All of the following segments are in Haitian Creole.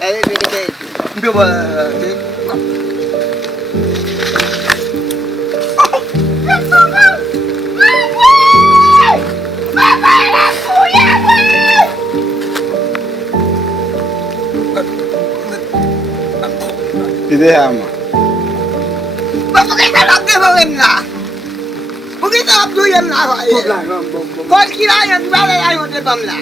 Allez, je vais Ndio bwana. Tidak ama. Bapak kita nak dewan lah. Begitu Abdul yang nak. Kau kira yang dua yang ada bam lah.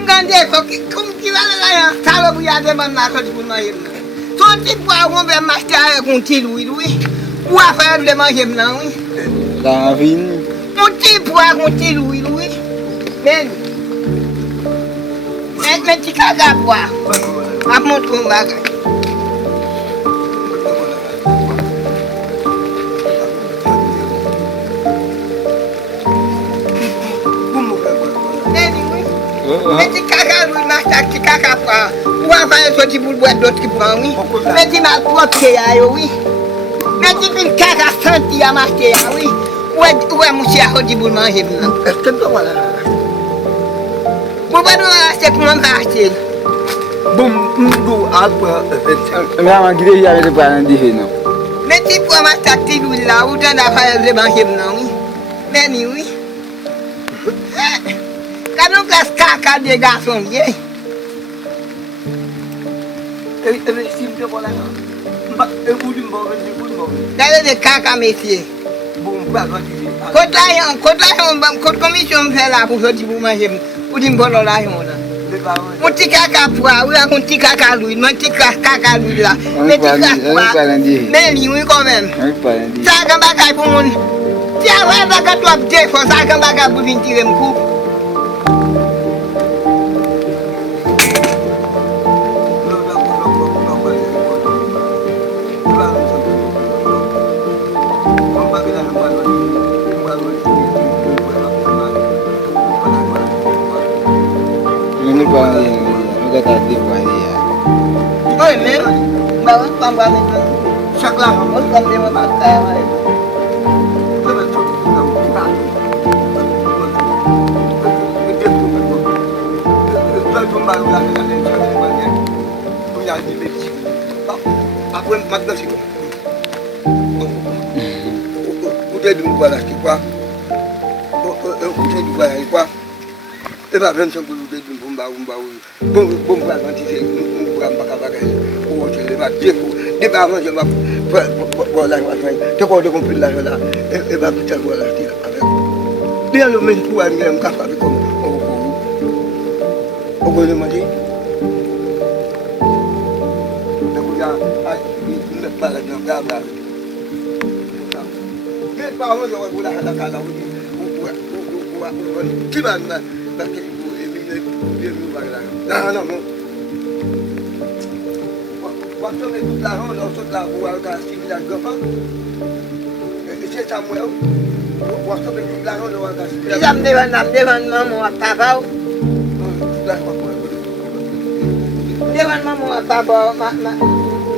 Enggak dia kau kira yang kalau punya ada bam lah kau cuma mahir. So tiap orang bermasti ada kunci lui. Apa yang dia mahir nak? Davin. Kunci orang kunci lui. Men. Men jika ada apa? Apa tu bagai? Meti kakak lu masak si kakak apa? Buat saya so buat dot kipang ni. Meti nak buat kaya wi. Meti bin kakak santi ya mas kaya wi. Buat musia ho jibul mahim na. Tentu wala. Buat mana asyik memahasil. Bum ndu apa? Mama gide ya le bana di heno. Meti buat masak tidur lah. Udah nak saya le mahim na wi. Meni wi. Kalau kelas kakak dia gasong ye. Sim dia wala. Mbak udin bawa bawa. Kalau dia kakak mesti. Bum bawa di. Kota yang bang kot komision fela bu so dibu mahim. Udin bolo lah yang mana. Muti kakak pua, ulah muti kakak lui, muti kakak lui lah. Muti kakak pua. Meli wi komen. Sakan bagai pun. Siapa bagai tu update for sakan bagai budin tirem ku. Ini bana di. Udah tadi bana ya. Oi men, bawa tambah men. Saklah, mau tambah men makan. Aku yang mat nasi. Udah dulu lagi kwa. Udah dulu lagi kwa. Eba ben sang bulu de bumba bumba nanti se bumba baka o se ba jeku de ba mo je ba bola wa sai te ko de kompil la la eba pita bola ti avec dia lo men ku an ngem ka fa ko o go le mari de ku ja ai ni ba la na ga ba me ba mo je wa bola hala kala o ti ba na Waktu itu tahun langsung lah buat kasih bilang apa? Saya Samuel. Waktu itu tahun lawan kasih. Jam dewan mamu apa bau? Dewan mamu apa bau? Mak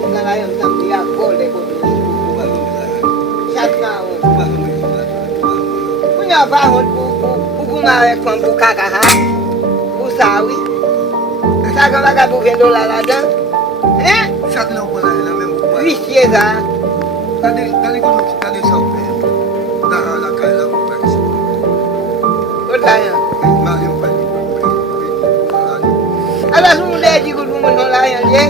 nelayan tapi aku le kudu. Siapa mau? Punya bangun buku ngawe kon buka kaha. Usawi. Saka baga bukan dolar ada. Sakna bola la même bola. Oui, c'est ça. Kali ko kali sope. Dah la kala ko ba. Kotanya. Ma yo pa. Ala sumu de ji ko dum no la yan je.